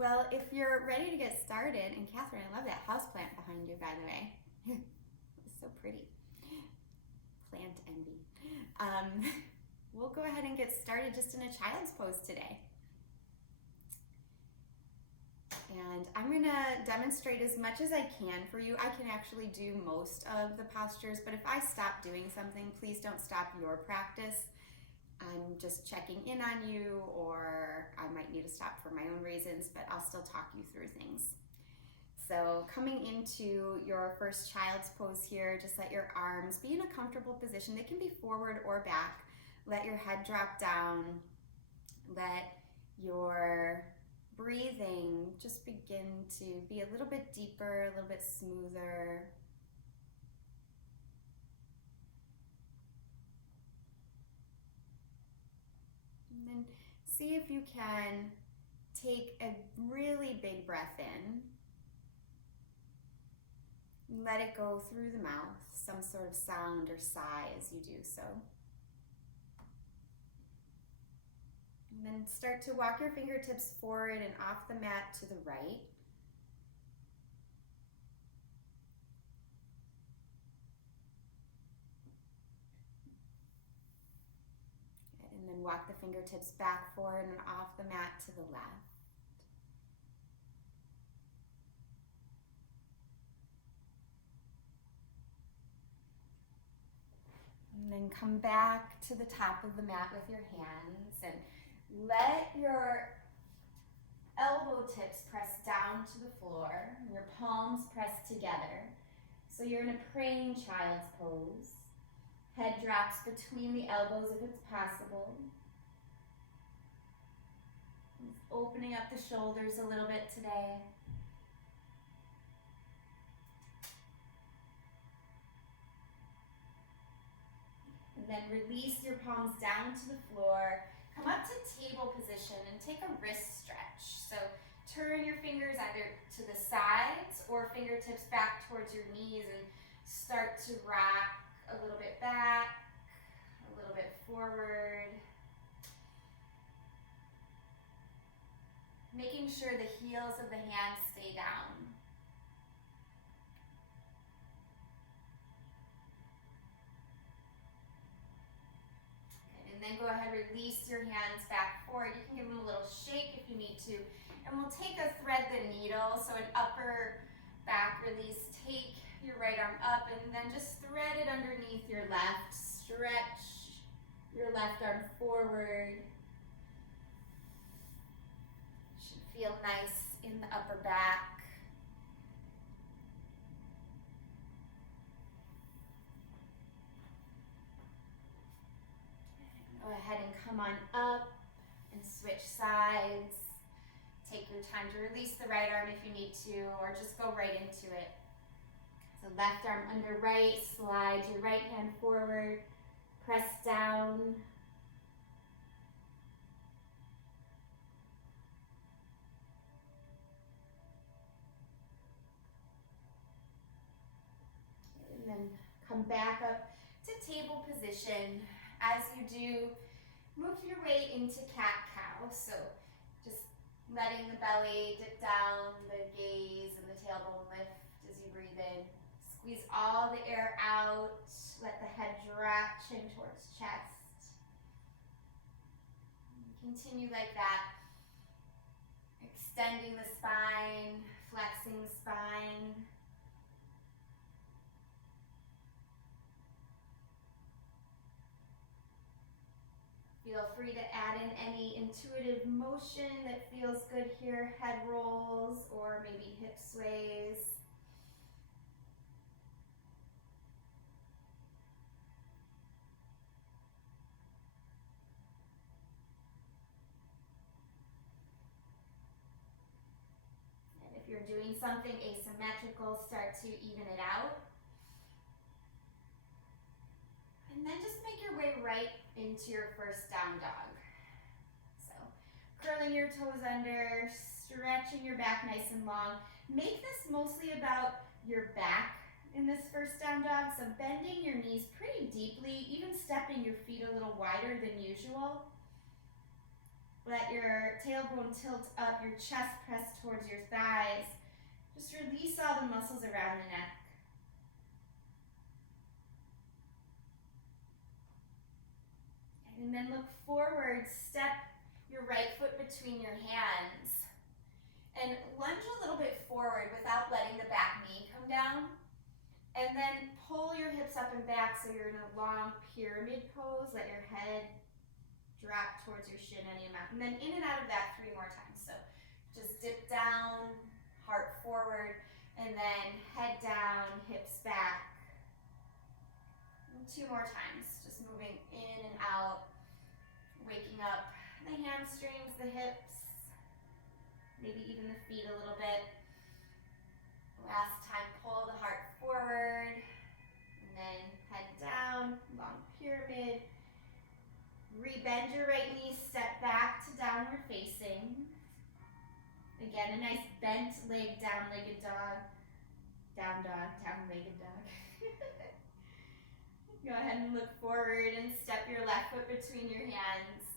Well, if you're ready to get started, and Catherine, I love that houseplant behind you, by the way. It's so pretty. Plant envy. We'll go ahead and get started just in a child's pose today. And I'm gonna demonstrate as much as I can for you. I can actually do most of the postures, but if I stop doing something, please don't stop your practice. I'm just checking in on you, or I might need to stop for my own reasons, but I'll still talk you through things. So coming into your first child's pose here, just let your arms be in a comfortable position. They can be forward or back. Let your head drop down. Let your breathing just begin to be a little bit deeper, a little bit smoother. And then see if you can take a really big breath in. Let it go through the mouth, some sort of sound or sigh as you do so. And then start to walk your fingertips forward and off the mat to the right. And then walk the fingertips back forward and off the mat to the left. And then come back to the top of the mat with your hands and let your elbow tips press down to the floor and your palms press together. So you're in a praying child's pose. Head drops between the elbows if it's possible. Just opening up the shoulders a little bit today. And then release your palms down to the floor. Come up to table position and take a wrist stretch. So turn your fingers either to the sides or fingertips back towards your knees and start to rock a little bit back, a little bit forward. Making sure the heels of the hands stay down. And then go ahead, release your hands back forward. You can give them a little shake if you need to. And we'll take a thread the needle, so an upper back release. Take your right arm up and then just thread it underneath your left. Stretch your left arm forward. Should feel nice in the upper back. Go ahead and come on up and switch sides. Take your time to release the right arm if you need to, or just go right into it. So left arm under right, slide your right hand forward, press down. And then come back up to table position. As you do, move your way into cat-cow. So just letting the belly dip down, the gaze and the tailbone lift as you breathe in. Squeeze all the air out. Let the head drop, chin towards chest. Continue like that. Extending the spine, flexing the spine. Feel free to add in any intuitive motion that feels good here, head rolls or maybe hip sways. And if you're doing something asymmetrical, start to even it out. And then just make your way right into your first down dog. So curling your toes under, stretching your back nice and long. Make this mostly about your back in this first down dog. So bending your knees pretty deeply, even stepping your feet a little wider than usual. Let your tailbone tilt up, your chest press towards your thighs. Just release all the muscles around the neck. And then look forward, step your right foot between your hands. And lunge a little bit forward without letting the back knee come down. And then pull your hips up and back so you're in a long pyramid pose. Let your head drop towards your shin any amount. And then in and out of that 3 more times. So just dip down, heart forward, and then head down, hips back. And 2 more times, just moving in and out, waking up the hamstrings, the hips, maybe even the feet a little bit. Last time, pull the heart forward, and then head down, long pyramid. Rebend your right knee, step back to downward facing. Again, a nice bent leg, down-legged dog. Down dog, down-legged dog. Go ahead and look forward and step your left foot between your hands.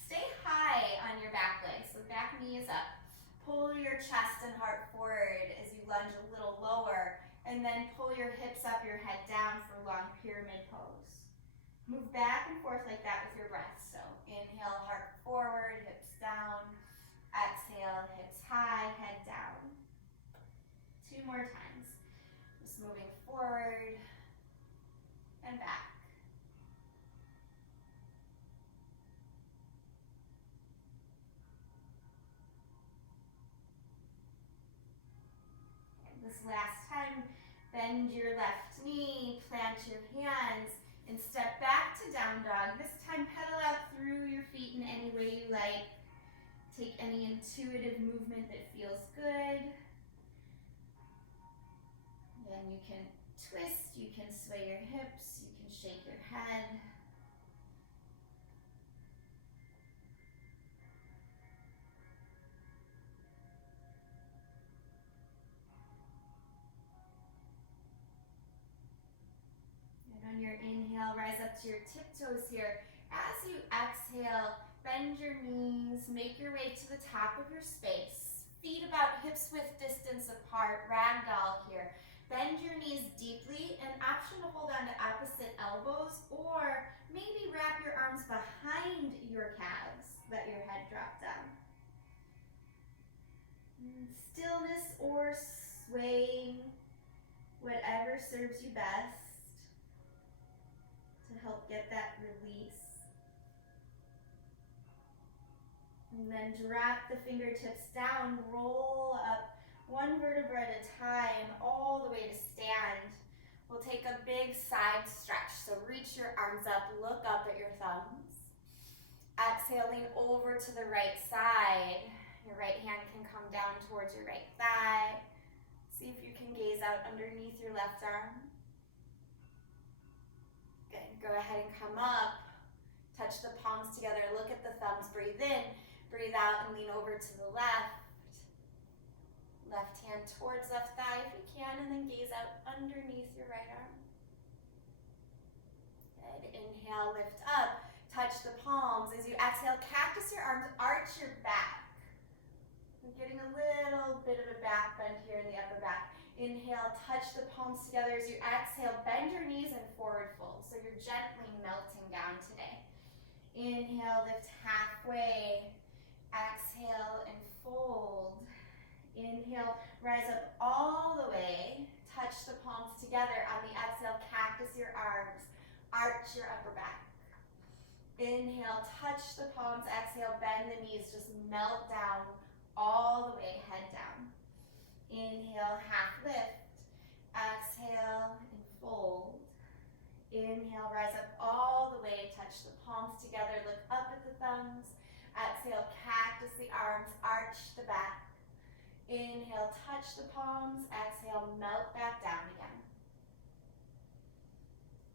Stay high on your back leg, so back knee is up. Pull your chest and heart forward as you lunge a little lower, and then pull your hips up, your head down for long pyramid pose. Move back and forth like that with your breath. So inhale, heart forward, hips down. Exhale, hips high, head down. 2 more times. Just moving forward and back. And this last time, bend your left knee, plant your hands, and step back to down dog. This time, pedal out through your feet in any way you like. Take any intuitive movement that feels good. Then you can twist, you can sway your hips, you can shake your head. And on your inhale, rise up to your tiptoes here. As you exhale, bend your knees, make your way to the top of your space. Feet about hips width distance apart, ragdoll here. Bend your knees deeply, an option to hold on to opposite elbows, or maybe wrap your arms behind your calves. Let your head drop down. Stillness or swaying, whatever serves you best to help get that release. And then drop the fingertips down, roll up 1 vertebra at a time, all the way to stand. We'll take a big side stretch. So reach your arms up, look up at your thumbs. Exhale, lean over to the right side. Your right hand can come down towards your right thigh. See if you can gaze out underneath your left arm. Good, go ahead and come up. Touch the palms together, look at the thumbs, breathe in. Breathe out and lean over to the left. Left hand towards left thigh if you can, and then gaze out underneath your right arm. Good. Inhale, lift up. Touch the palms. As you exhale, cactus your arms, arch your back. I'm getting a little bit of a back bend here in the upper back. Inhale, touch the palms together. As you exhale, bend your knees and forward fold. So you're gently melting down today. Inhale, lift halfway. Exhale and fold. Inhale, rise up all the way. Touch the palms together. On the exhale, cactus your arms. Arch your upper back. Inhale, touch the palms. Exhale, bend the knees. Just melt down all the way, head down. Inhale, half lift. Exhale and fold. Inhale, rise up all the way. Touch the palms together. Look up at the thumbs. Exhale, cactus the arms, arch the back. Inhale, touch the palms. Exhale, melt back down again.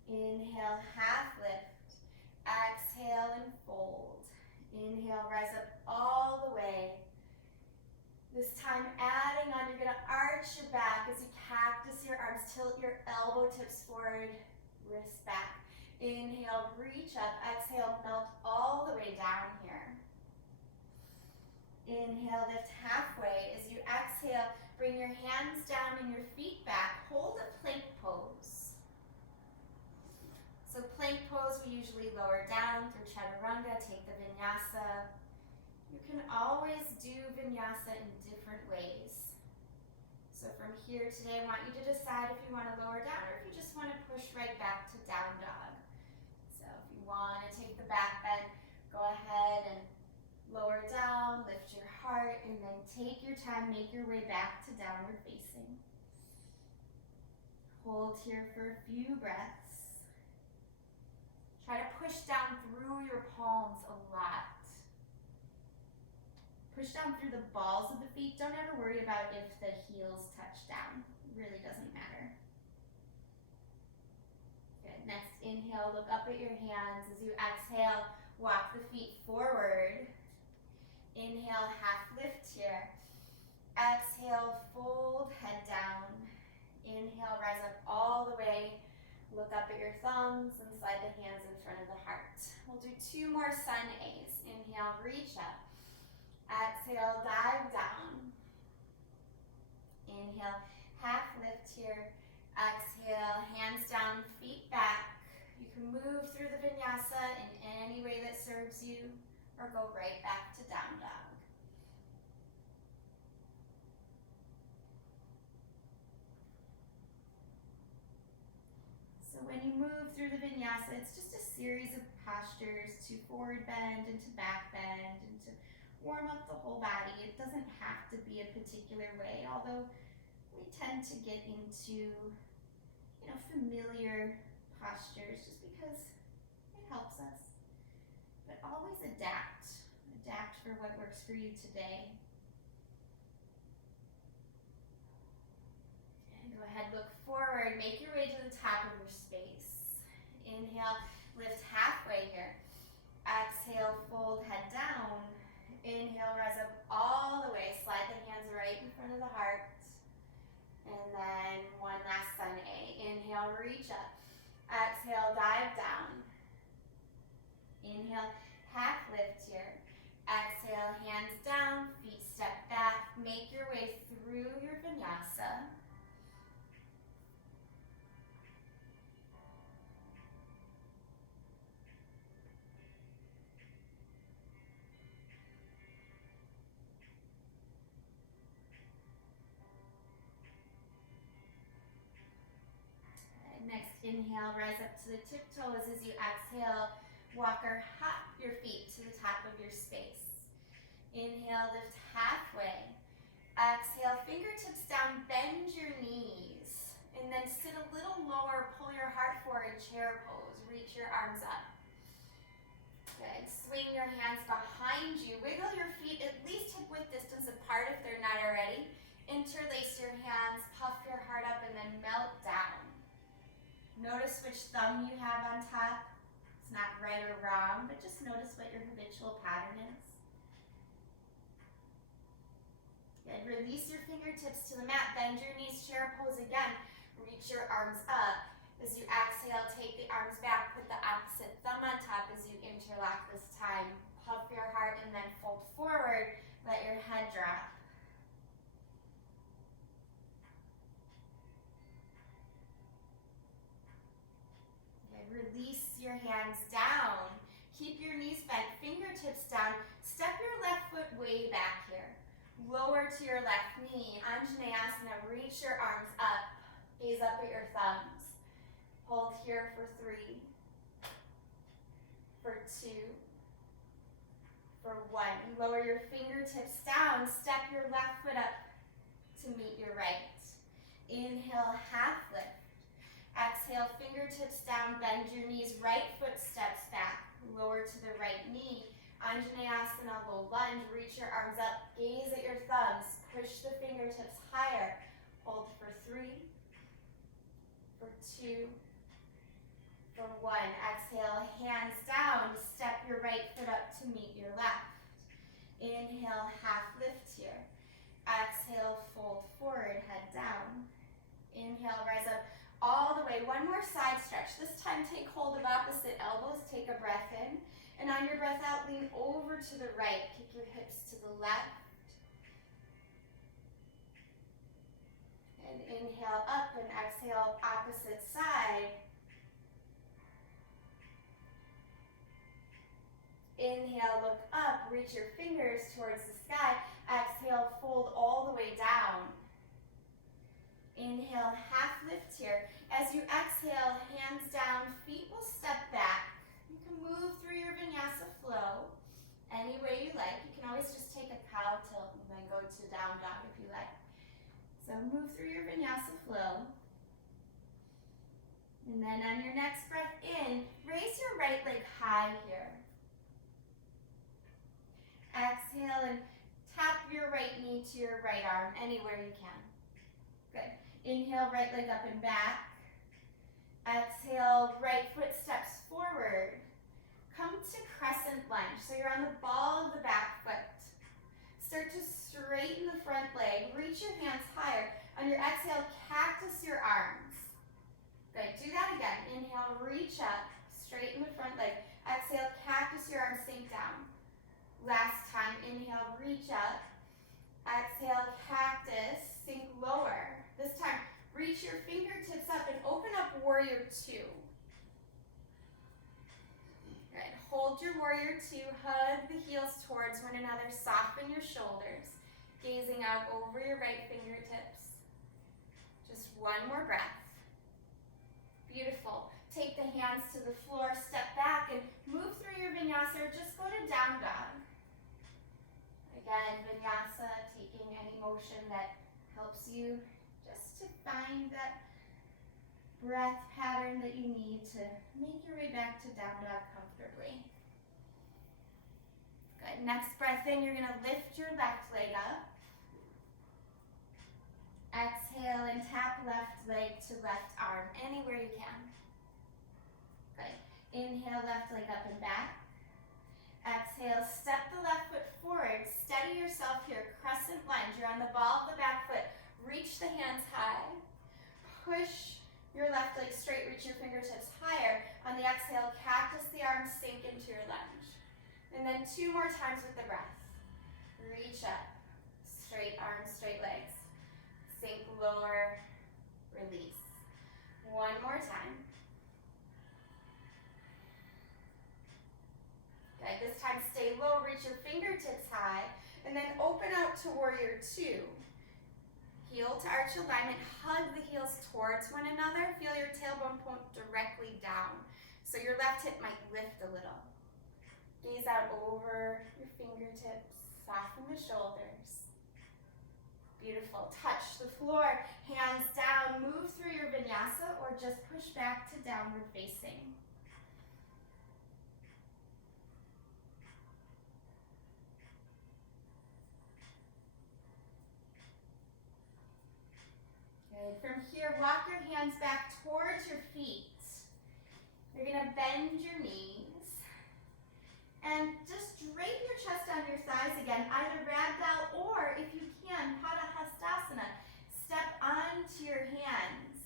Inhale, half lift. Exhale and fold. Inhale, rise up all the way. This time, adding on, you're gonna arch your back as you cactus your arms, tilt your elbow tips forward, wrists back. Inhale, reach up. Exhale, melt all the way down here. Inhale, lift halfway. As you exhale, bring your hands down and your feet back. Hold a plank pose. So plank pose, we usually lower down through chaturanga, take the vinyasa. You can always do vinyasa in different ways. So from here today, I want you to decide if you want to lower down or if you just want to push right back to down dog. So if you want to take the back bend, go ahead and lower down, lift your heart, and then take your time, make your way back to downward facing. Hold here for a few breaths. Try to push down through your palms a lot. Push down through the balls of the feet. Don't ever worry about if the heels touch down. It really doesn't matter. Good. Next, inhale, look up at your hands. As you exhale, walk the feet forward. Inhale, half lift here. Exhale, fold, head down. Inhale, rise up all the way. Look up at your thumbs and slide the hands in front of the heart. We'll do 2 more sun A's. Inhale, reach up. Exhale, dive down. Inhale, half lift here. Exhale, hands down, feet back. You can move through the vinyasa in any way that serves you, or go right back to down dog. So when you move through the vinyasa, it's just a series of postures to forward bend and to back bend and to warm up the whole body. It doesn't have to be a particular way, although we tend to get into, familiar postures just because it helps us. But always adapt. Adapt for what works for you today. And go ahead, look forward, make your way to the top of your space. Inhale, lift halfway here. Exhale, fold, head down. Inhale, rise up all the way. Slide the hands right in front of the heart. And then one last sun A. Inhale, reach up. Exhale, dive down. Inhale, half lift here. Exhale, hands down, feet step back. Make your way through your vinyasa. Next, inhale, rise up to the tiptoes. As you exhale, walk or hop your feet to the top of your space. Inhale, lift halfway. Exhale, fingertips down, bend your knees. And then sit a little lower, pull your heart forward, chair pose. Reach your arms up. Good. Swing your hands behind you. Wiggle your feet at least hip-width distance apart if they're not already. Interlace your hands, puff your heart up, and then melt down. Notice which thumb you have on top. It's not right or wrong, but just notice what your habitual pattern is. Good. Release your fingertips to the mat. Bend your knees, chair pose again. Reach your arms up. As you exhale, take the arms back. Put the opposite thumb on top as you interlock this time. Puff your heart and then fold forward. Let your head drop. Release your hands down. Keep your knees bent, fingertips down. Step your left foot way back here. Lower to your left knee. Anjaneyasana, reach your arms up. Gaze up at your thumbs. Hold here for 3, for 2, for 1. Lower your fingertips down. Step your left foot up to meet your right. Inhale, half lift. Exhale, fingertips down, bend your knees, right foot steps back, lower to the right knee. Anjaneyasana, low lunge, reach your arms up, gaze at your thumbs, push the fingertips higher. Hold for 3, for 2, for 1. Exhale, hands down, step your right foot up to meet your left. Inhale, half lift here. Exhale, fold forward, head down. Inhale, rise up all the way. One more side stretch. This time take hold of opposite elbows. Take a breath in And on your breath out, lean over to the right. Kick your hips to the left. And inhale up and exhale opposite side. Inhale, look up, reach your fingers towards the sky. Exhale, fold all the way down. Inhale, half lift here. As you exhale, hands down, feet will step back. You can move through your vinyasa flow any way you like. You can always just take a cow tilt and then go to down dog if you like. So move through your vinyasa flow. And then on your next breath in, raise your right leg high here. Exhale and tap your right knee to your right arm anywhere you can. Good. Inhale, right leg up and back. Exhale, right foot steps forward. Come to crescent lunge. So you're on the ball of the back foot. Start to straighten the front leg. Reach your hands higher. On your exhale, cactus your arms. Good. Do that again. Inhale, reach up. Straighten the front leg. Exhale, cactus your arms, sink down. Last time, inhale, reach up. Exhale, cactus, sink lower. This time, reach your fingertips up and open up warrior two. Good. Hold your warrior two, hug the heels towards one another, soften your shoulders, gazing out over your right fingertips. Just one more breath. Beautiful. Take the hands to the floor, step back and move through your vinyasa, or just go to down dog. Again, vinyasa, taking any motion that helps you just to find that breath pattern that you need to make your way back to down dog comfortably. Good. Next breath in, you're going to lift your left leg up. Exhale and tap left leg to left arm, anywhere you can. Good. Inhale, left leg up and back. Exhale, step the left foot forward. Steady yourself here, crescent lunge. You're on the ball of the back foot. Reach the hands high. Push your left leg straight, reach your fingertips higher. On the exhale, cactus the arms, sink into your lunge. And then two more times with the breath. Reach up, straight arms, straight legs. Sink lower, release. One more time. Good. This time stay low, reach your fingertips high, and then open out to warrior two. Heel to arch alignment, hug the heels towards one another. Feel your tailbone point directly down. So your left hip might lift a little. Gaze out over your fingertips, soften the shoulders. Beautiful. Touch the floor, hands down, move through your vinyasa, or just push back to downward facing. Good. From here, walk your hands back towards your feet. You're going to bend your knees. And just drape your chest on your thighs again, either ragdoll or, if you can, Pada Hastasana. Step onto your hands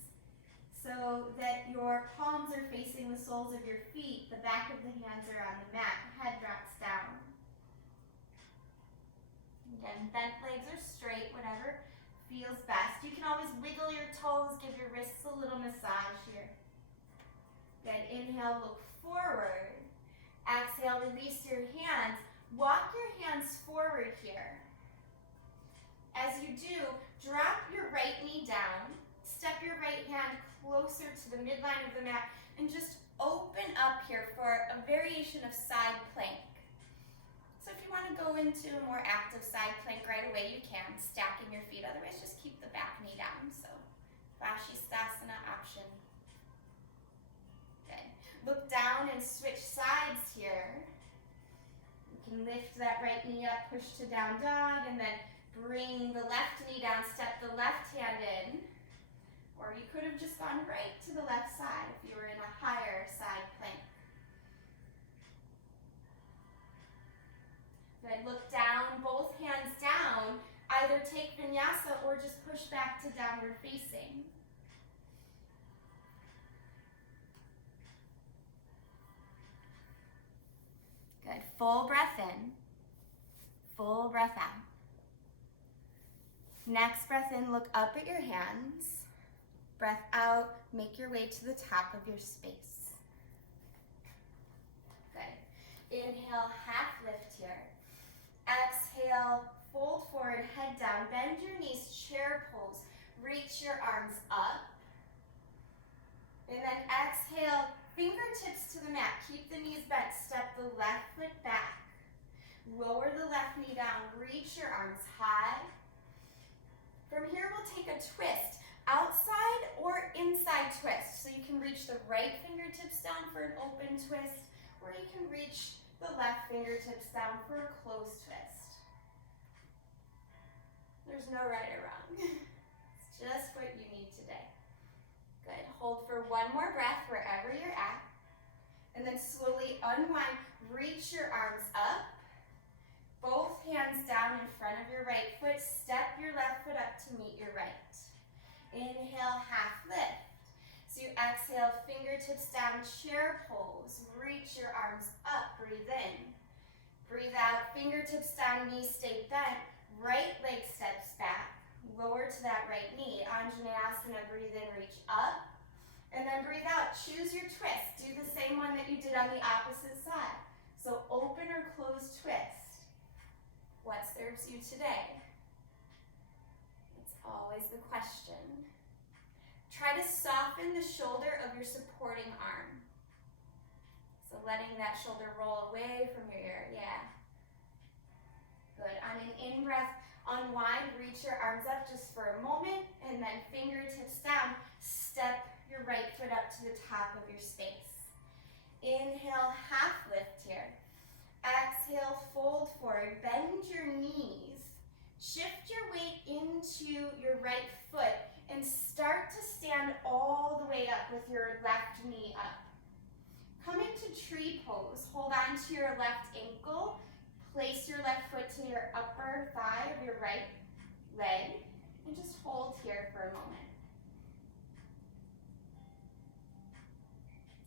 so that your palms are facing the soles of your feet. The back of the hands are on the mat. Head drops down. Again, bent legs are straight, whatever feels best. You can always wiggle your toes, give your wrists a little massage here. Good. Inhale, look forward. Exhale, release your hands. Walk your hands forward here. As you do, drop your right knee down. Step your right hand closer to the midline of the mat and just open up here for a variation of side plank. So if you want to go into a more active side plank right away, you can, stacking your feet. Otherwise, just keep the back knee down. So, Vashisthasana option. Good. Look down and switch sides here. You can lift that right knee up, push to down dog, and then bring the left knee down, step the left hand in. Or you could have just gone right to the left side if you were in a higher side plank. Good. Look down, both hands down. Either take vinyasa or just push back to downward facing. Good. Full breath in. Full breath out. Next breath in, look up at your hands. Breath out, make your way to the top of your space. Good. Inhale, half lift here. Exhale, fold forward, head down, bend your knees, chair pose. Reach your arms up. And then exhale, fingertips to the mat. Keep the knees bent. Step the left foot back. Lower the left knee down. Reach your arms high. From here, we'll take a twist. Outside or inside twist. So you can reach the right fingertips down for an open twist, or you can reach the left fingertips down for a closed twist. There's no right or wrong. It's just what you need today. Good. Hold for one more breath wherever you're at. And then slowly unwind. Reach your arms up. Both hands down in front of your right foot. Step your left foot up to meet your right. Inhale, half lift. So you exhale, fingertips down, chair pose. Reach your arms up. Breathe in. Breathe out, fingertips down, knees stay bent. Right leg steps back. Lower to that right knee. Anjaneyasana, breathe in, reach up. And then breathe out, choose your twist. Do the same one that you did on the opposite side. So open or closed twist. What serves you today? It's always the question. Try to soften the shoulder of your supporting arm. So letting that shoulder roll away from your ear, yeah. Good, on an in-breath, unwind, reach your arms up just for a moment, and then fingertips down, step your right foot up to the top of your space. Inhale, half lift here. Exhale, fold forward, bend your knees. Shift your weight into your right foot and start to stand all the way up with your left knee up. Come into tree pose. Hold on to your left ankle. Place your left foot to your upper thigh of your right leg and just hold here for a moment.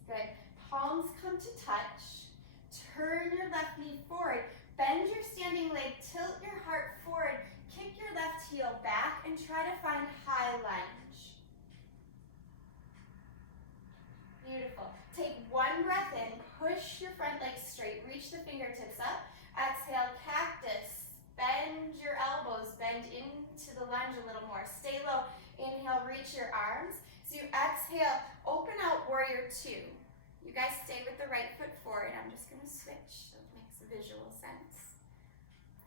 Good. Palms come to touch. Turn your left knee forward. Bend your standing leg. Tilt your heart forward. Kick your left heel back and try to find high lunge. Beautiful. Take one breath in. Push your front leg straight. Reach the fingertips up. Exhale, cactus. Bend your elbows. Bend into the lunge a little more. Stay low. Inhale, reach your arms. So you exhale, open out warrior two. You guys stay with the right foot forward. I'm just going to switch so it makes a visual sense.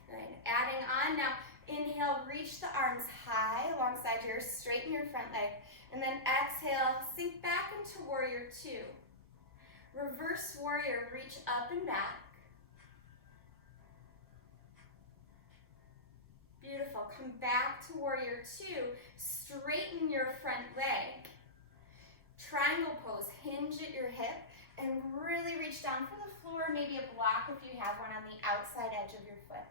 Good. Adding on now, inhale, reach the arms high alongside yours, straighten your front leg. And then exhale, sink back into warrior two. Reverse warrior, reach up and back. Beautiful. Come back to warrior two. Straighten your front leg. Triangle pose. Hinge at your hip and really reach down for the floor, maybe a block if you have one on the outside edge of your foot.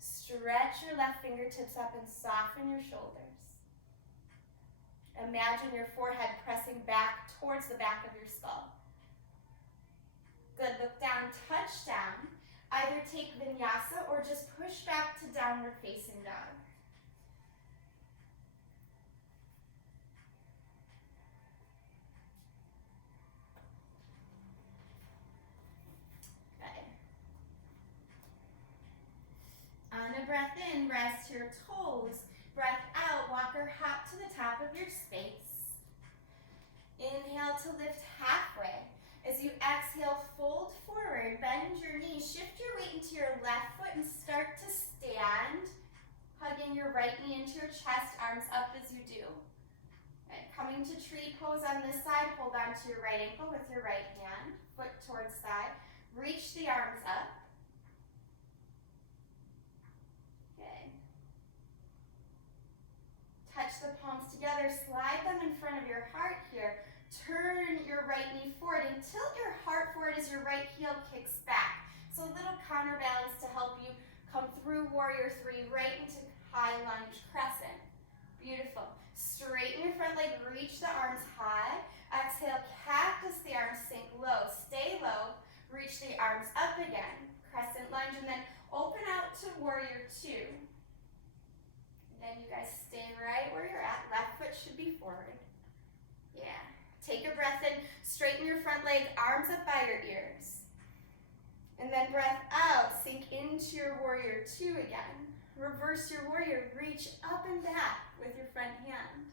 Stretch your left fingertips up and soften your shoulders. Imagine your forehead pressing back towards the back of your skull. Good. Look down, touch down. Either take vinyasa or just push back to downward facing dog. Good. On a breath in, rest your toes. Breath out, walk or hop to the top of your space. Inhale to lift halfway. As you exhale, fold forward, bend your knees, shift your weight into your left foot and start to stand, hugging your right knee into your chest, arms up as you do. Right, coming to tree pose on this side, hold on to your right ankle with your right hand, foot towards thigh, reach the arms up. Good. Touch the palms together, slide them in front of your heart here. Turn your right knee forward and tilt your heart forward as your right heel kicks back. So a little counterbalance to help you come through warrior three right into high lunge crescent. Beautiful. Straighten your front leg, reach the arms high. Exhale, cactus the arms, sink low. Stay low, reach the arms up again. lunge, and then open out to warrior two. And then you guys stay right where you're at. Left foot should be forward. Yeah. Take a breath in, straighten your front leg, arms up by your ears. And then breath out, sink into your warrior two again. Reverse your warrior, reach up and back with your front hand.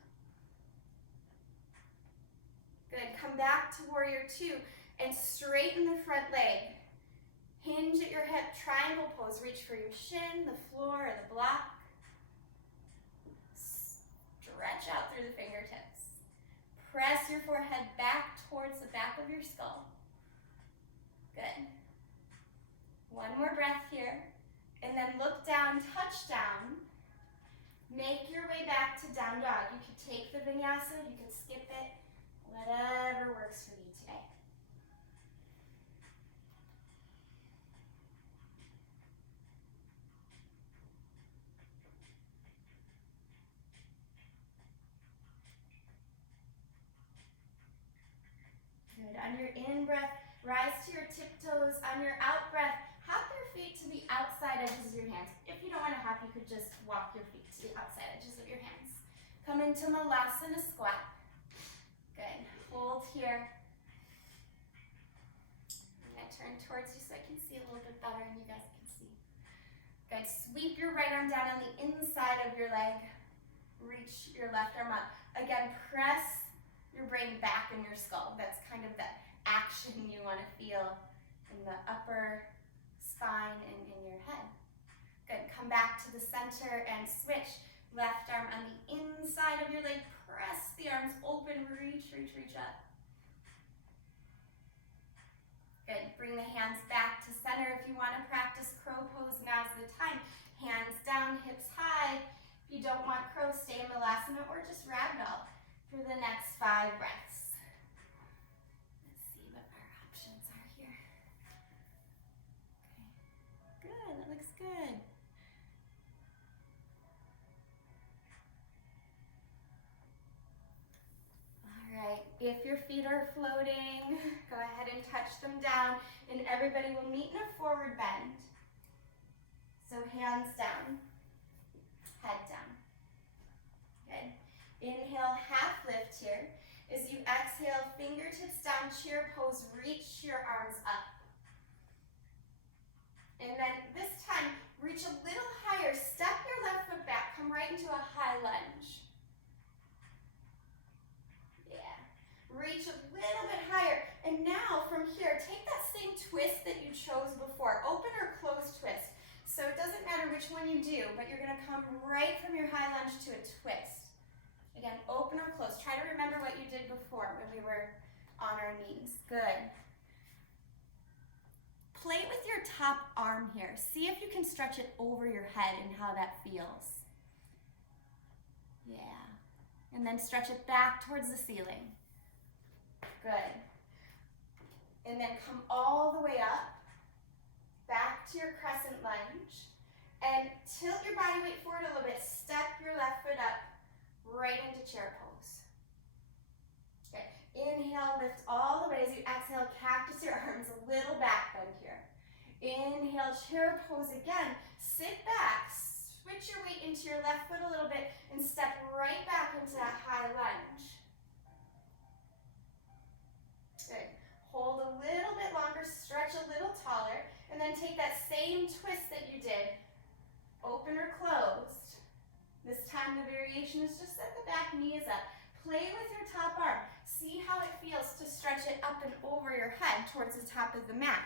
Good, come back to warrior two and straighten the front leg. Hinge at your hip, triangle pose, reach for your shin, the floor, or the block. Stretch out through the fingertips. Press your forehead back towards the back of your skull. Good. One more breath here. And then look down, touch down. Make your way back to down dog. You could take the vinyasa, you could skip it, whatever works for you today. Good. On your in-breath, rise to your tiptoes. On your out-breath, hop your feet to the outside edges of your hands. If you don't want to hop, you could just walk your feet to the outside edges of your hands. Come into Malasana squat. Good. Hold here. I'm going to turn towards you so I can see a little bit better and you guys can see. Good. Sweep your right arm down on the inside of your leg. Reach your left arm up. Again, press your brain back in your skull. That's kind of the action you want to feel in the upper spine and in your head. Good. Come back to the center and switch. Left arm on the inside of your leg. Press the arms open. Reach, reach, reach up. Good. Bring the hands back to center. If you want to practice crow pose, now's the time. Hands down, hips high. If you don't want crow, stay in Malasana or just ragdoll for the next 5 breaths. Let's see what our options are here. Okay. Good. That looks good. If your feet are floating, go ahead and touch them down, and everybody will meet in a forward bend. So hands down, head down. Good. Inhale, half lift here. As you exhale, fingertips down, chair pose, reach your arms up. And then this time, reach a little higher, step your left foot back, come right into a high lunge. Reach a little bit higher. And now from here, take that same twist that you chose before. Open or closed twist. So it doesn't matter which one you do, but you're gonna come right from your high lunge to a twist. Again, open or close. Try to remember what you did before when we were on our knees. Good. Play with your top arm here. See if you can stretch it over your head and how that feels. Yeah. And then stretch it back towards the ceiling. Good. And then come all the way up, back to your crescent lunge, and tilt your body weight forward a little bit. Step your left foot up, right into chair pose. Okay. Inhale, lift all the way. As you exhale, cactus your arms, a little back bend here. Inhale, chair pose again. Sit back, switch your weight into your left foot a little bit, and step right back into that high lunge. Good. Hold a little bit longer, stretch a little taller, and then take that same twist that you did, open or closed. This time the variation is just that the back knee is up. Play with your top arm. See how it feels to stretch it up and over your head towards the top of the mat.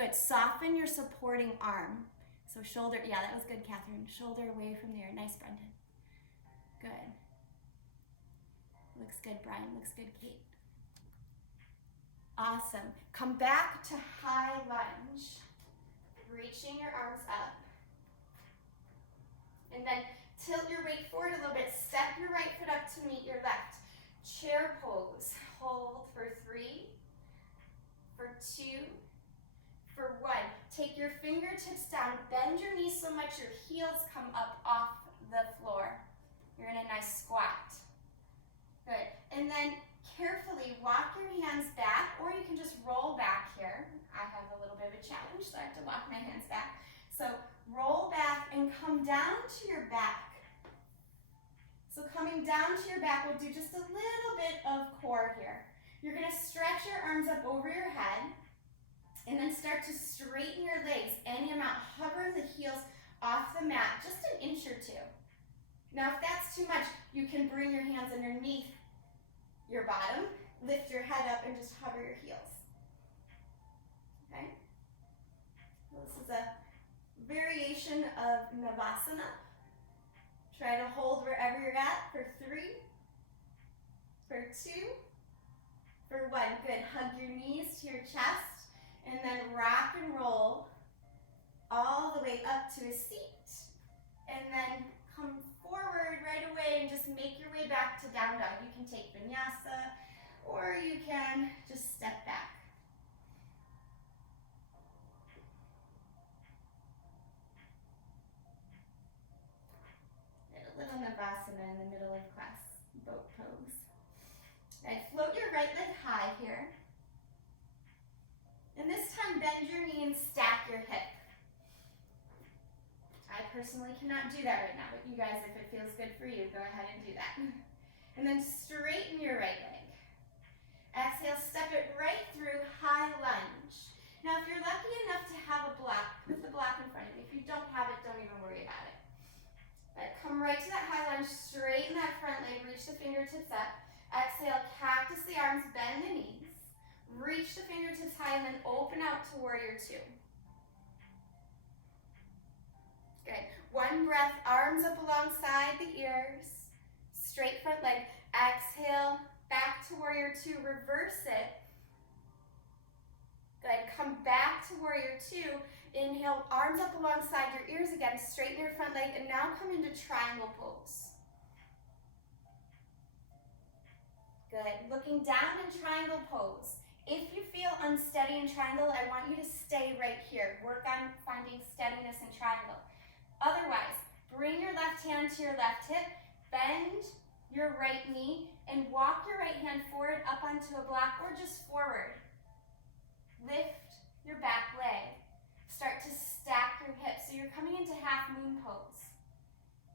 Good. Soften your supporting arm. So shoulder, yeah, that was good, Catherine. Shoulder away from the ear. Nice, Brendan. Good. Looks good, Brian. Looks good, Kate. Awesome. Come back to high lunge, reaching your arms up. And then tilt your weight forward a little bit. Step your right foot up to meet your left. Chair pose. Hold for 3, for 2, for 1. Take your fingertips down. Bend your knees so much your heels come up off the floor. You're in a nice squat. Good. And then carefully walk your hands back, or you can just roll back here. I have a little bit of a challenge, so I have to walk my hands come down to your back. So coming down to your back, we'll do just a little bit of core here. You're gonna stretch your arms up over your head and then start to straighten your legs any amount, hovering the heels off the mat, just an inch or two. Now if that's too much, you can bring your hands underneath your bottom, lift your head up and just hover your heels. Okay? This is a variation of Navasana. Try to hold wherever you're at for 3, for 2, for 1. Good. Hug your knees to your chest and then rock and roll all the way up to a seat. And then come forward right away and just make your way back to down dog. You can take vinyasa or you can just step back. A little Navasana in the middle of class, boat pose. Right, float your right leg high here. And this time bend your knee and stack your hip. I personally cannot do that right now, but you guys, if it feels good for you, go ahead and do that. And then straighten your right leg. Exhale, step it right through, high lunge. Now if you're lucky enough to have a block, put the block in front of you. If you don't have it, don't even worry about it. But come right to that high lunge, straighten that front leg, reach the fingertips up. Exhale, cactus the arms, bend the knees. Reach the fingertips high and then open out to warrior 2. Good. 1 breath, arms up alongside the ears. Straight front leg. Exhale, back to warrior 2, reverse it. Good, come back to warrior 2. Inhale, arms up alongside your ears again, straighten your front leg, and now come into triangle pose. Good, looking down in triangle pose. If you feel unsteady in triangle, I want you to stay right here. Work on finding steadiness in triangle. Otherwise, bring your left hand to your left hip, bend your right knee, and walk your right hand forward up onto a block or just forward. Lift your back leg. Start to stack your hips. So you're coming into half moon pose.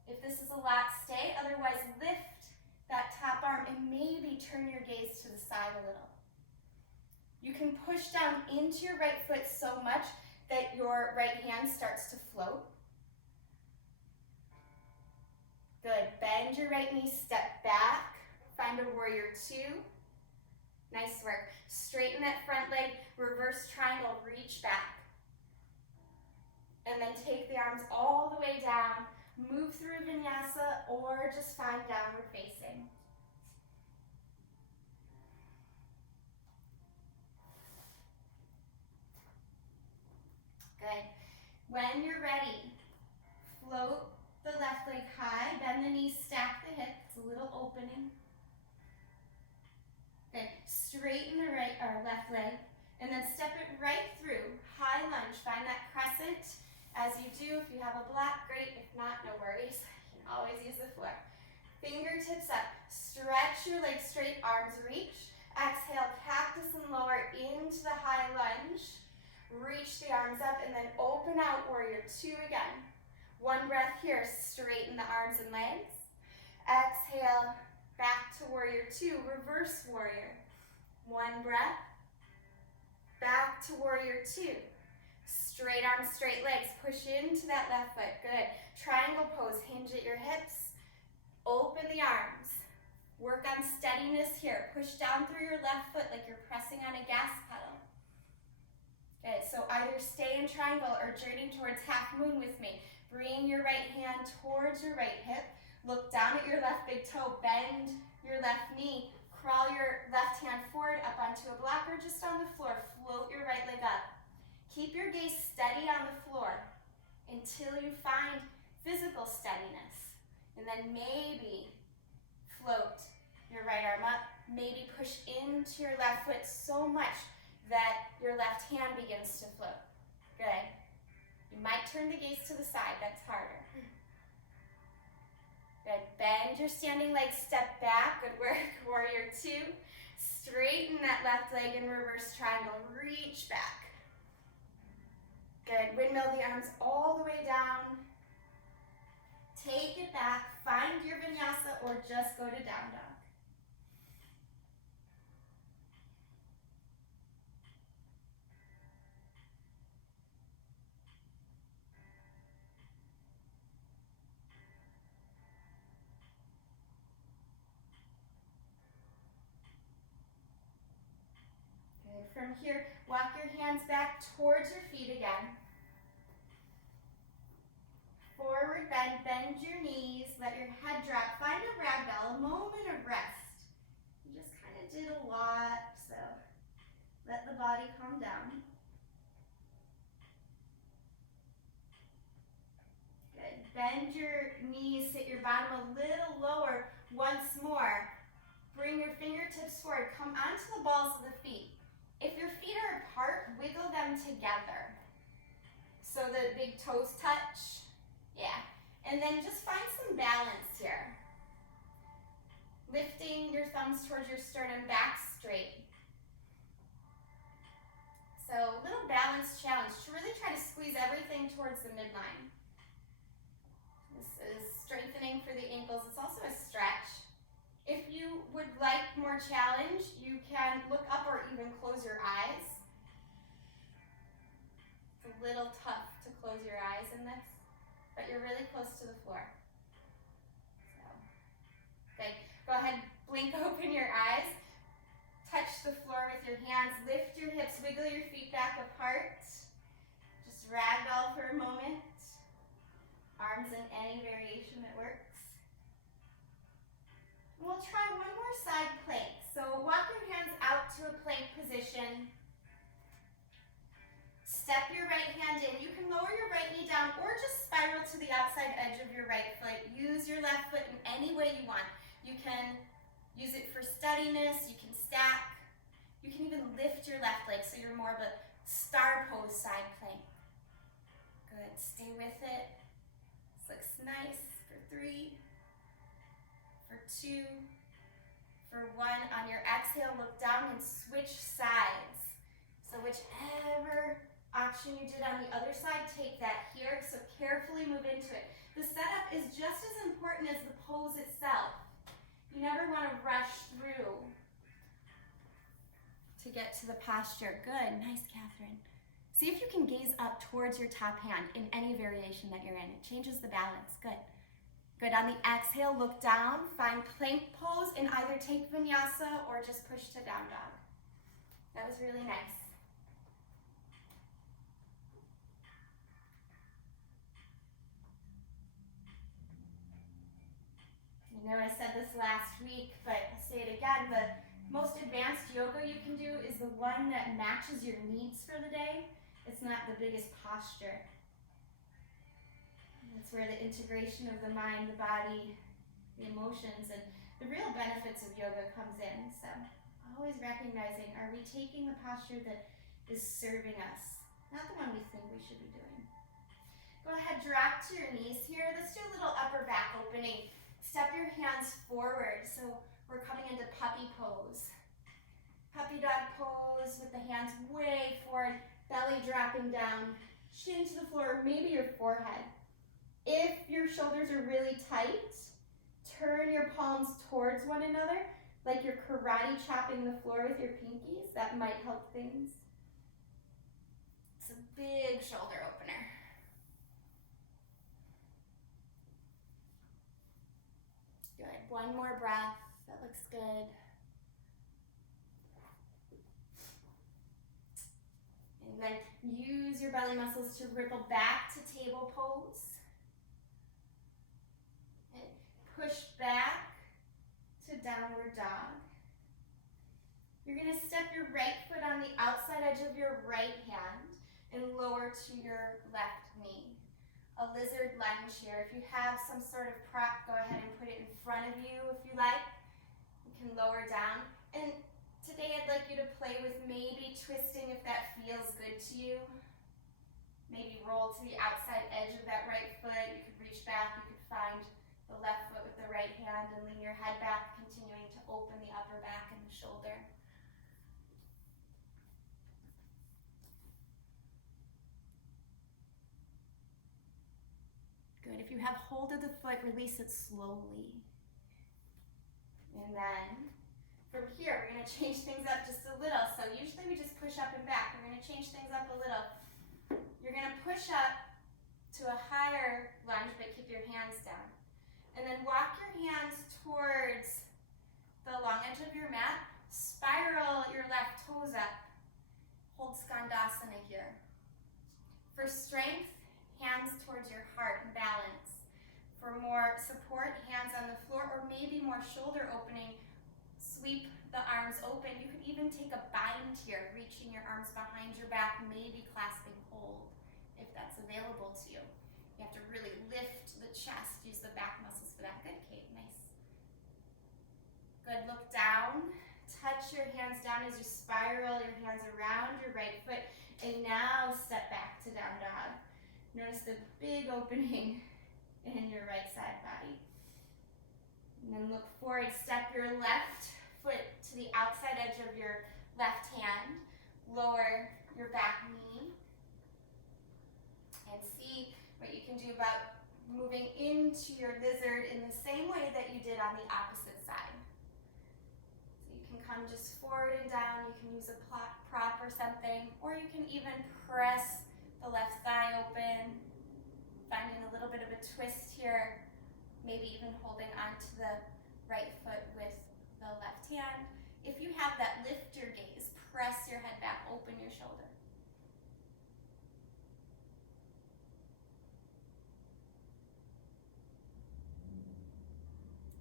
If this is a lot, stay. Otherwise, lift that top arm and maybe turn your gaze to the side a little. You can push down into your right foot so much that your right hand starts to float. Good. Bend your right knee, step back. Find a warrior 2. Nice work. Straighten that front leg, reverse triangle, reach back. And then take the arms all the way down. Move through vinyasa or just find downward facing. Good. When you're ready, float the left leg high, bend the knees, stack the hip. It's a little opening. Good. Straighten the right or left leg, and then step it right through. High lunge. Find that crescent. As you do, if you have a block, great. If not, no worries. You can always use the floor. Fingertips up. Stretch your legs straight, arms reach. Exhale, cactus and lower into the high lunge. Reach the arms up and then open out, warrior 2 again. 1 breath here, straighten the arms and legs. Exhale, back to warrior 2, reverse warrior. 1 breath, back to warrior 2. Straight arms, straight legs, push into that left foot, good. Triangle pose, hinge at your hips, open the arms. Work on steadiness here. Push down through your left foot like you're pressing on a gas pedal. Okay, so either stay in triangle or journey towards half moon with me. Bring your right hand towards your right hip. Look down at your left big toe. Bend your left knee. Crawl your left hand forward up onto a block or just on the floor. Float your right leg up. Keep your gaze steady on the floor until you find physical steadiness. And then maybe float your right arm up. Maybe push into your left foot so much that your left hand begins to float. Good. You might turn the gaze to the side, that's harder. Good. Bend your standing leg, step back. Good work. Warrior 2. Straighten that left leg in reverse triangle. Reach back. Good. Windmill the arms all the way down. Take it back, find your vinyasa, or just go to down dog. Good. From here, walk your hands back towards your feet again. Forward bend, bend your knees, let your head drop. Find a ragdoll, a moment of rest. You just kind of did a lot, so let the body calm down. Good. Bend your knees, sit your bottom a little lower once more. Bring your fingertips forward, come onto the balls of the feet. If your feet are apart, wiggle them together so the big toes touch. Yeah, and then just find some balance here. Lifting your thumbs towards your sternum, back straight. So a little balance challenge to really try to squeeze everything towards the midline. This is strengthening for the ankles. It's also a stretch. If you would like more challenge, you can look up or even close your eyes. It's a little tough to close your eyes in this, but you're really close to the floor. So, good. Go ahead, blink open your eyes. Touch the floor with your hands. Lift your hips, wiggle your feet back apart. Just ragdoll for a moment. Arms in any variation that works. We'll try one more side plank. So walk your hands out to a plank position. Step your right hand in. You can lower your right knee down or just spiral to the outside edge of your right foot. Use your left foot in any way you want. You can use it for steadiness. You can stack. You can even lift your left leg so you're more of a star pose side plank. Good. Stay with it. This looks nice for 3. For 2, for 1. On your exhale, look down and switch sides. So whichever option you did on the other side, take that here. So carefully move into it. The setup is just as important as the pose itself. You never want to rush through to get to the posture. Good, nice, Catherine. See if you can gaze up towards your top hand in any variation that you're in. It changes the balance. Good. Good, on the exhale, look down, find plank pose, and either take vinyasa or just push to down dog. That was really nice. You know I said this last week, but I'll say it again, the most advanced yoga you can do is the one that matches your needs for the day. It's not the biggest posture. That's where the integration of the mind, the body, the emotions, and the real benefits of yoga comes in. So always recognizing, are we taking the posture that is serving us, not the one we think we should be doing. Go ahead, drop to your knees here. Let's do a little upper back opening. Step your hands forward. So we're coming into puppy pose. Puppy dog pose with the hands way forward, belly dropping down, chin to the floor, maybe your forehead. If your shoulders are really tight, turn your palms towards one another, like you're karate chopping the floor with your pinkies. That might help things. It's a big shoulder opener. Good. One more breath. That looks good. And then use your belly muscles to ripple back to table pose. Push back to downward dog. You're going to step your right foot on the outside edge of your right hand and lower to your left knee. A lizard lunge here. If you have some sort of prop, go ahead and put it in front of you if you like. You can lower down. And today I'd like you to play with maybe twisting if that feels good to you. Maybe roll to the outside edge of that right foot. You could reach back, you could find the left foot with the right hand and lean your head back, continuing to open the upper back and the shoulder. Good. If If you have hold of the foot, release it slowly. And then from here, we're going to change things up just a little. So usually we just push up and back. We're going to change things up a little. You're going to push up to a higher lunge, but keep your hands down. And then walk your hands towards the long edge of your mat. Spiral your left toes up. Hold Skandasana here. For strength, hands towards your heart and balance. For more support, hands on the floor, or maybe more shoulder opening, sweep the arms open. You could even take a bind here, reaching your arms behind your back, maybe clasping hold, if that's available to you. You have to really lift the chest, use the back muscles for that. Good, Kate, nice. Good, look down. Touch your hands down as you spiral your hands around your right foot, and now step back to down dog. Notice the big opening in your right side body. And then look forward, step your left foot to the outside edge of your left hand, lower your back knee, and see what you can do about moving into your lizard in the same way that you did on the opposite side. Come just forward and down. You can use a prop or something, or you can even press the left thigh open, finding a little bit of a twist here, maybe even holding onto the right foot with the left hand. If you have that, lift your gaze, press your head back, open your shoulder.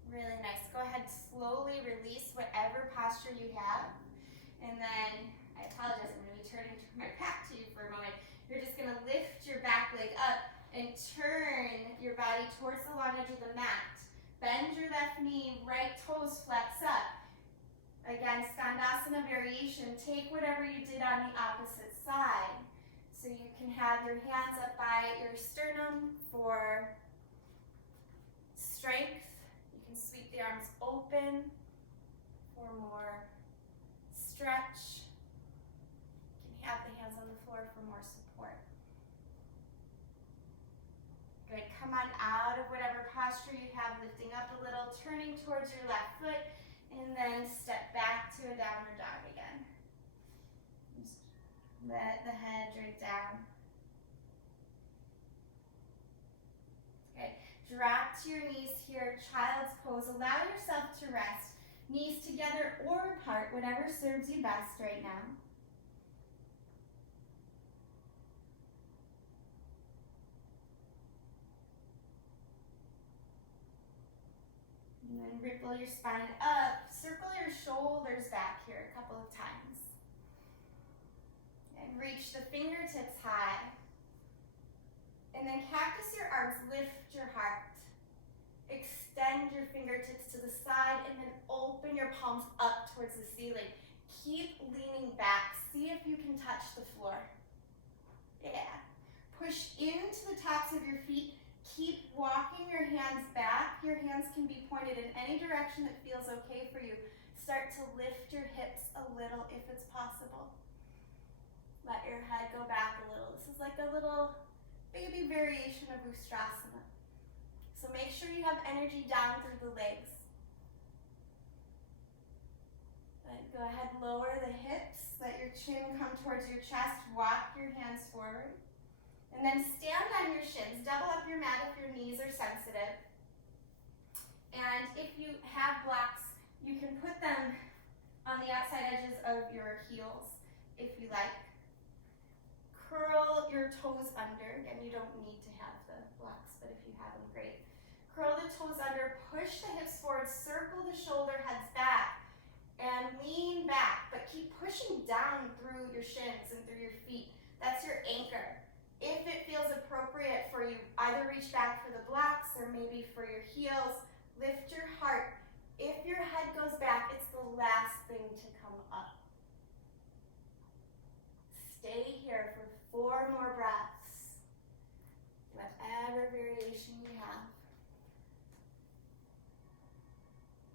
Really nice. Go ahead, slowly release whatever posture you have. And then, I apologize, I'm going to be turning my back to you for a moment. You're just going to lift your back leg up and turn your body towards the long edge of the mat. Bend your left knee, right toes flex up. Again, Skandasana variation. Take whatever you did on the opposite side. So you can have your hands up by your sternum for strength. Sweep the arms open for more stretch. You can have the hands on the floor for more support. Good, come on out of whatever posture you have, lifting up a little, turning towards your left foot, and then step back to a downward dog again. Just let the head drink down. Drop to your knees here, child's pose. Allow yourself to rest. Knees together or apart, whatever serves you best right now. And then ripple your spine up. Circle your shoulders back here a couple of times. And reach the fingertips high. And then cactus your arms, lift your heart. Extend your fingertips to the side and then open your palms up towards the ceiling. Keep leaning back. See if you can touch the floor. Yeah. Push into the tops of your feet. Keep walking your hands back. Your hands can be pointed in any direction that feels okay for you. Start to lift your hips a little if it's possible. Let your head go back a little. This is like a little baby variation of Ustrasana. So make sure you have energy down through the legs. Go ahead, lower the hips. Let your chin come towards your chest. Walk your hands forward. And then stand on your shins. Double up your mat if your knees are sensitive. And if you have blocks, you can put them on the outside edges of your heels if you like. Curl your toes under. Again, you don't need to have the blocks, but if you have them, great. Curl the toes under, push the hips forward, circle the shoulder heads back, and lean back, but keep pushing down through your shins and through your feet. That's your anchor. If it feels appropriate for you, either reach back for the blocks or maybe for your heels, lift your heart. If your head goes back, it's the last thing to come up. Stay here for 4 more breaths. Whatever variation you have.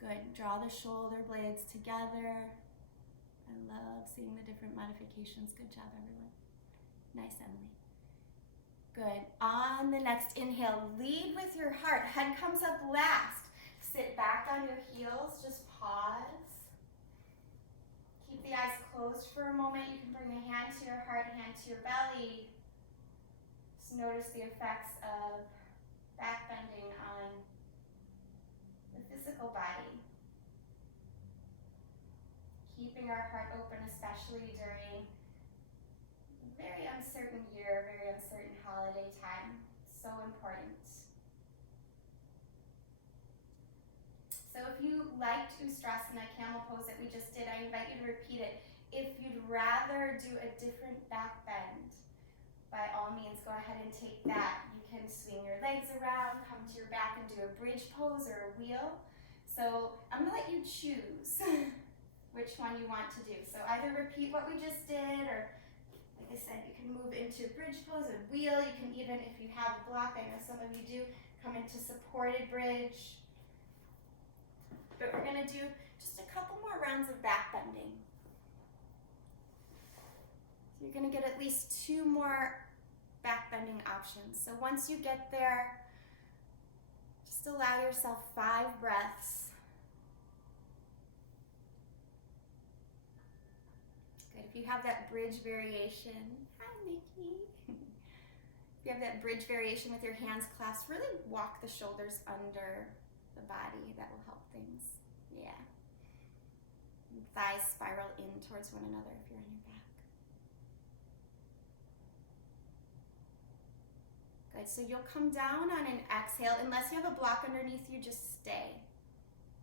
Good. Draw the shoulder blades together. I love seeing the different modifications. Good job, everyone. Nice, Emily. Good. On the next inhale, lead with your heart. Head comes up last. Sit back on your heels. Just pause. Keep the eyes closed for a moment. You can bring a hand to your heart, hand to your belly. Just notice the effects of back bending on the physical body. Keeping our heart open, especially during a very uncertain year, very uncertain holiday time. So important. So if you liked Ustrasana, camel pose that we just did, I invite you to repeat it. If you'd rather do a different back bend, by all means, go ahead and take that. You can swing your legs around, come to your back and do a bridge pose or a wheel. So I'm gonna let you choose which one you want to do. So either repeat what we just did, or like I said, you can move into bridge pose or wheel. You can even, if you have a block, I know some of you do, come into supported bridge. But we're gonna do just a couple more rounds of back bending. So you're gonna get at least 2 more back bending options. So once you get there, just allow yourself 5 breaths. Good. If you have that bridge variation, hi Nikki. If you have that bridge variation with your hands clasped, really walk the shoulders under the body. That will help things. Yeah. And thighs spiral in towards one another if you're on your back. Good. So you'll come down on an exhale. Unless you have a block underneath you, just stay.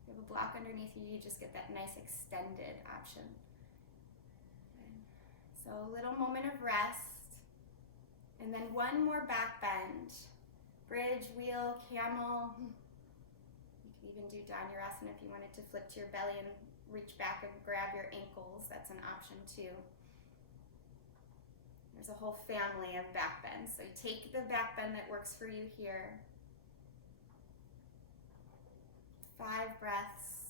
If you have a block underneath you, you just get that nice extended option. Good. So a little moment of rest. And then 1 more back bend. Bridge, wheel, camel. Even do Dhanurasana if you wanted to flip to your belly and reach back and grab your ankles. That's an option too. There's a whole family of back bends. So you take the back bend that works for you here. 5 breaths.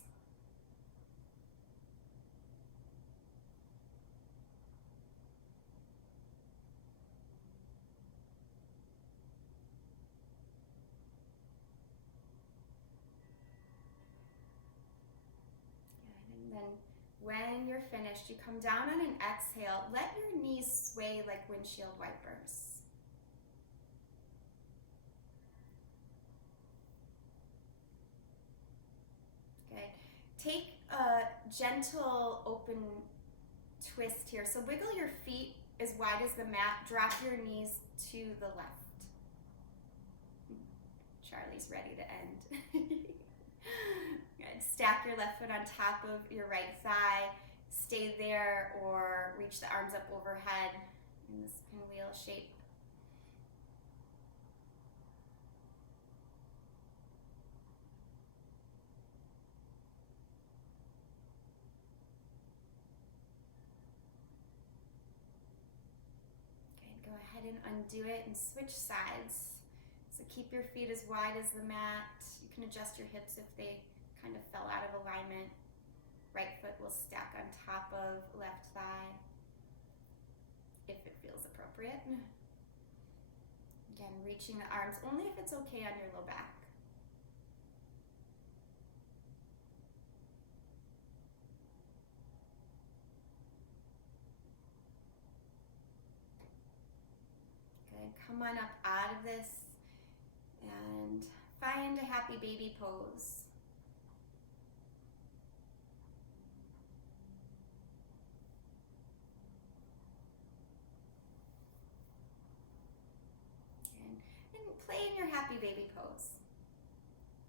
And then when you're finished, you come down on an exhale. Let your knees sway like windshield wipers. Good. Take a gentle open twist here. So wiggle your feet as wide as the mat. Drop your knees to the left. Charlie's ready to end. Good. Stack your left foot on top of your right thigh. Stay there or reach the arms up overhead in this pinwheel shape. Good. Go ahead and undo it and switch sides. So keep your feet as wide as the mat. You can adjust your hips if they kind of fell out of alignment. Right foot will stack on top of left thigh if it feels appropriate. Again, reaching the arms only if it's okay on your low back. Good. Come on up out of this and find a happy baby pose. And play in your happy baby pose.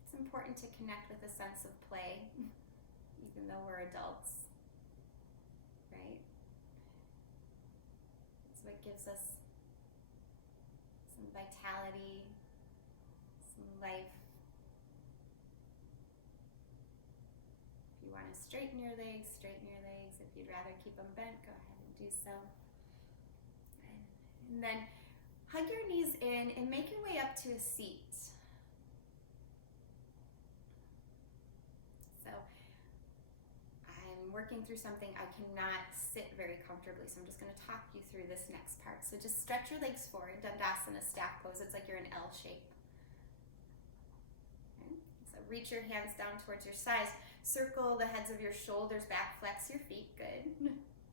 It's important to connect with a sense of play, even though we're adults, right? It's what gives us some vitality, some life. If you want to straighten your legs, straighten your legs. If you'd rather keep them bent, go ahead and do so. And then hug your knees in and make your way up to a seat. So I'm working through something, I cannot sit very comfortably. So I'm just gonna talk you through this next part. So just stretch your legs forward, Dandasana, staff pose. It's like you're in L shape. Okay. So reach your hands down towards your sides. Circle the heads of your shoulders back, flex your feet, good.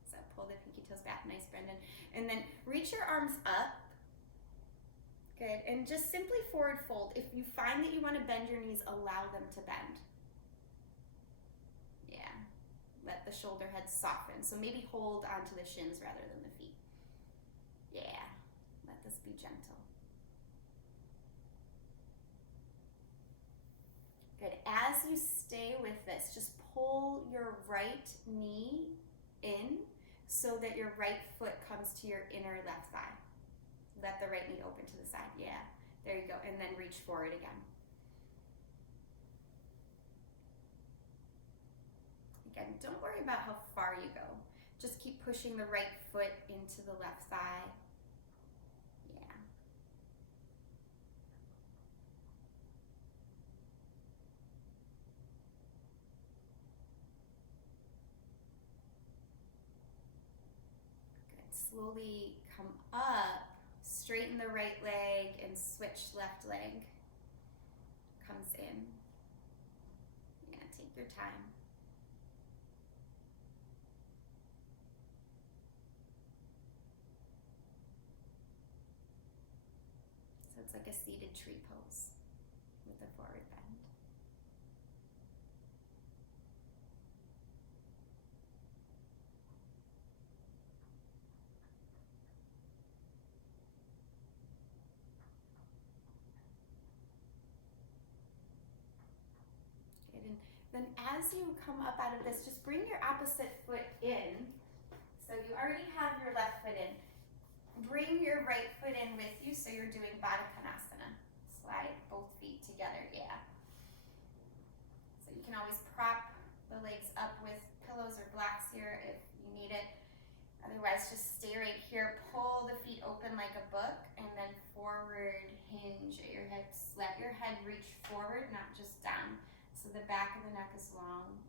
So pull the pinky toes back, nice, Brendan. And then reach your arms up. Good, and just simply forward fold. If you find that you want to bend your knees, allow them to bend. Yeah, let the shoulder heads soften. So maybe hold onto the shins rather than the feet. Yeah, let this be gentle. Good, as you stay with this, just pull your right knee in so that your right foot comes to your inner left thigh. Let the right knee open to the side. Yeah, there you go. And then reach forward again. Again, don't worry about how far you go. Just keep pushing the right foot into the left thigh. Yeah. Good. Slowly come up. Straighten the right leg and switch left leg. Comes in. Yeah, take your time. So it's like a seated tree pose with a forward bend. And then as you come up out of this, just bring your opposite foot in. So you already have your left foot in. Bring your right foot in with you so you're doing Baddha Konasana. Slide both feet together, yeah. So you can always prop the legs up with pillows or blocks here if you need it. Otherwise, just stay right here. Pull the feet open like a book and then forward hinge at your hips. Let your head reach forward, not just down. So the back of the neck is long.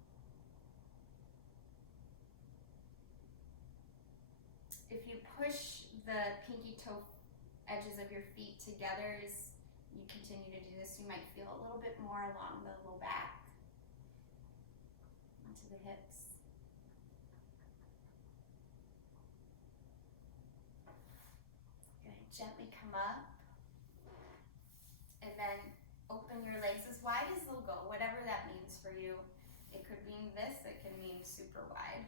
If you push the pinky toe edges of your feet together as you continue to do this, you might feel a little bit more along the low back, onto the hips. Good. Gently come up and then open your legs as wide as they'll go, whatever that means for you. It could mean this, it can mean super wide.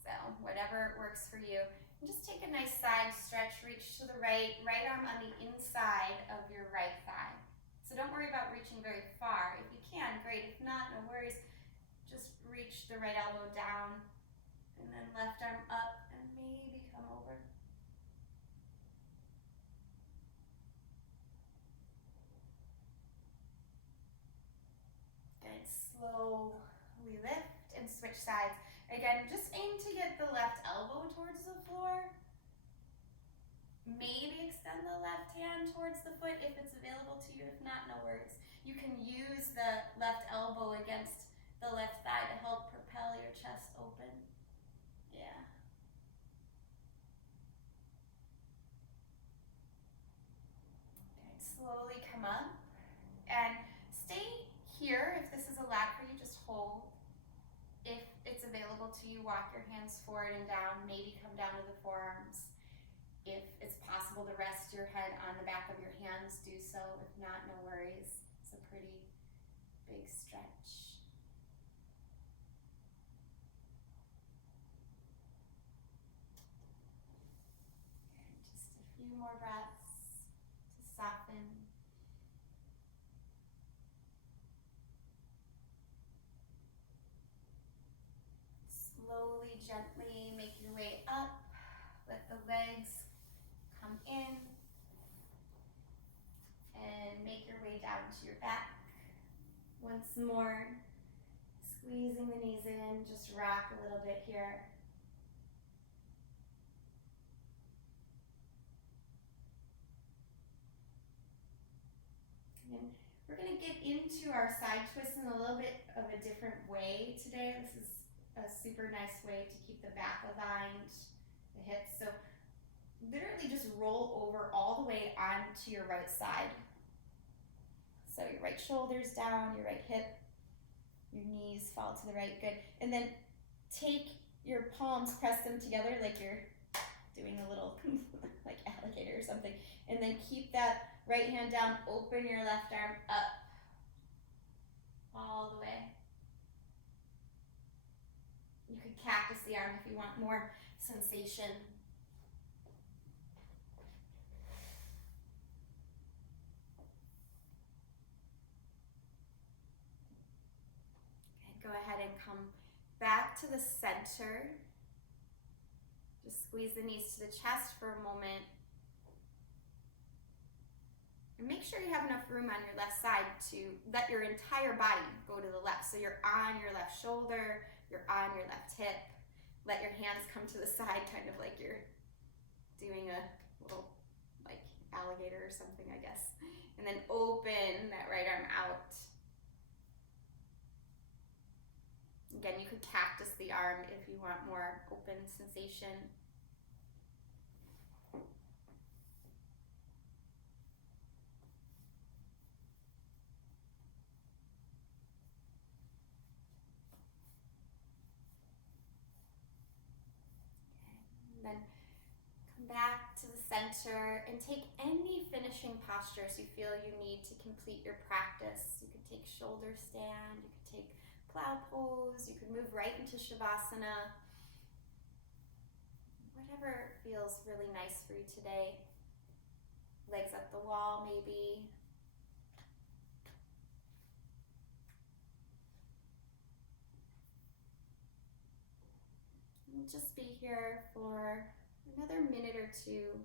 So whatever works for you. And just take a nice side stretch, reach to the right arm on the inside of your right thigh. So don't worry about reaching very far. If you can, great. If not, no worries. Just reach the right elbow down and then left arm up and maybe come over. Good, slowly lift and switch sides. Again, just aim to get the left elbow towards the floor. Maybe extend the left hand towards the foot if it's available to you. If not, no worries. You can use the left elbow against the left thigh to help propel your chest open. Yeah. Okay, slowly come up and stay here. If this is a lot for you, just hold. If it's available to you, walk your hands forward and down, maybe come down to the forearms. If it's possible to rest your head on the back of your hands, do so. If not, no worries. It's a pretty big stretch. And just a few more breaths to soften. Slowly, gently make your way up. Let the legs come in and make your way down to your back. Once more, squeezing the knees in, just rock a little bit here. And we're going to get into our side twist in a little bit of a different way today. This is a super nice way to keep the back aligned, the hips. So literally just roll over all the way onto your right side. So your right shoulder's down, your right hip, your knees fall to the right, good. And then take your palms, press them together like you're doing a little like alligator or something. And then keep that right hand down, open your left arm up all the way. You could cactus the arm if you want more sensation. Okay, go ahead and come back to the center. Just squeeze the knees to the chest for a moment. And make sure you have enough room on your left side to let your entire body go to the left. So you're on your left shoulder, you're on your left hip. Let your hands come to the side, kind of like you're doing a little like alligator or something, I guess. And then open that right arm out. Again, you could cactus the arm if you want more open sensation. Then come back to the center and take any finishing postures you feel you need to complete your practice. You could take shoulder stand, you could take plow pose, you could move right into Shavasana. Whatever feels really nice for you today. Legs up the wall maybe. We'll just be here for another minute or two.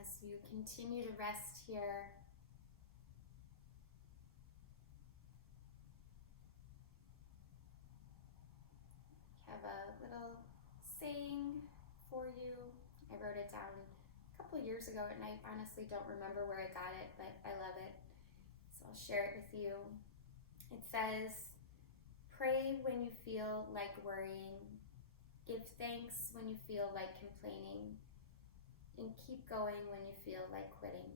As you continue to rest here, I have a little saying for you. I wrote it down a couple years ago and I honestly don't remember where I got it, but I love it. So I'll share it with you. It says, pray when you feel like worrying, give thanks when you feel like complaining, and keep going when you feel like quitting.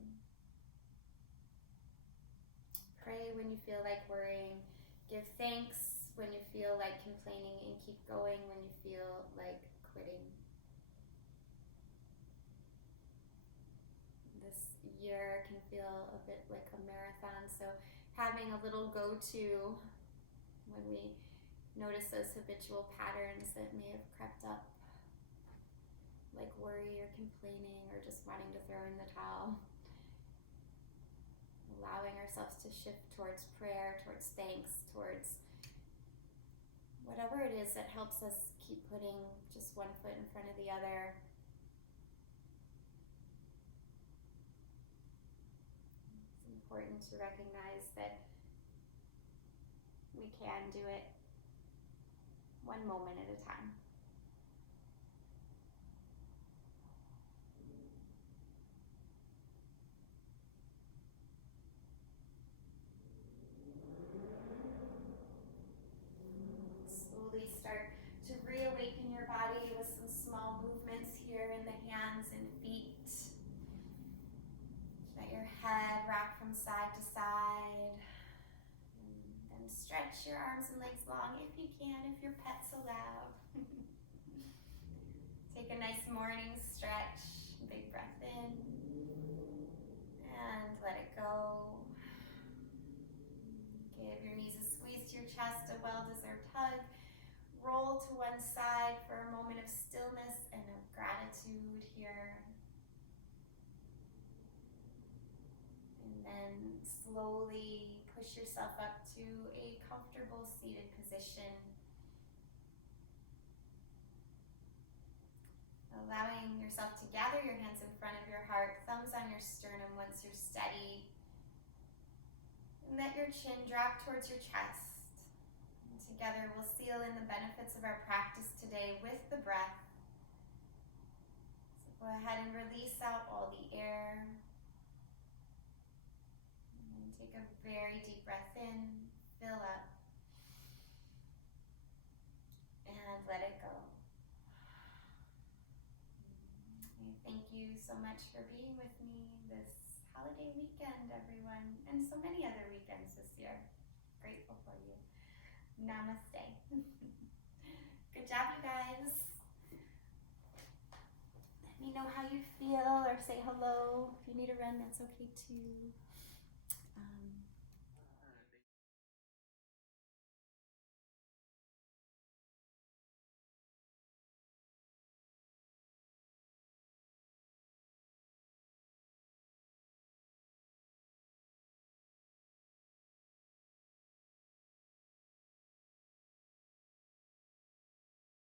Pray when you feel like worrying, give thanks when you feel like complaining, and keep going when you feel like quitting. This year can feel a bit like a marathon, so having a little go-to when we notice those habitual patterns that may have crept up, like worry or complaining or just wanting to throw in the towel. Allowing ourselves to shift towards prayer, towards thanks, towards whatever it is that helps us keep putting just one foot in front of the other. It's important to recognize that we can do it one moment at a time. Slowly start to reawaken your body with some small movements here in the hands and feet. Let your head rock from side to side. And then stretch your arms and legs long if you can, if your pet's allowed. Take a nice morning stretch. Big breath in. And let it go. Give your knees a squeeze to your chest, a well-deserved hug. Roll to one side for a moment of stillness and of gratitude here. And then slowly push yourself up to a comfortable seated position. Allowing yourself to gather your hands in front of your heart, thumbs on your sternum once you're steady. And let your chin drop towards your chest. And together we'll seal in the benefits of our practice today with the breath. So go ahead and release out all the air. And take a very deep breath in, fill up, and let it go. Thank you so much for being with me this holiday weekend, everyone, and so many other weekends this year. Grateful for you. Namaste. Good job, you guys. Let me know how you feel or say hello. If you need a run, that's okay too.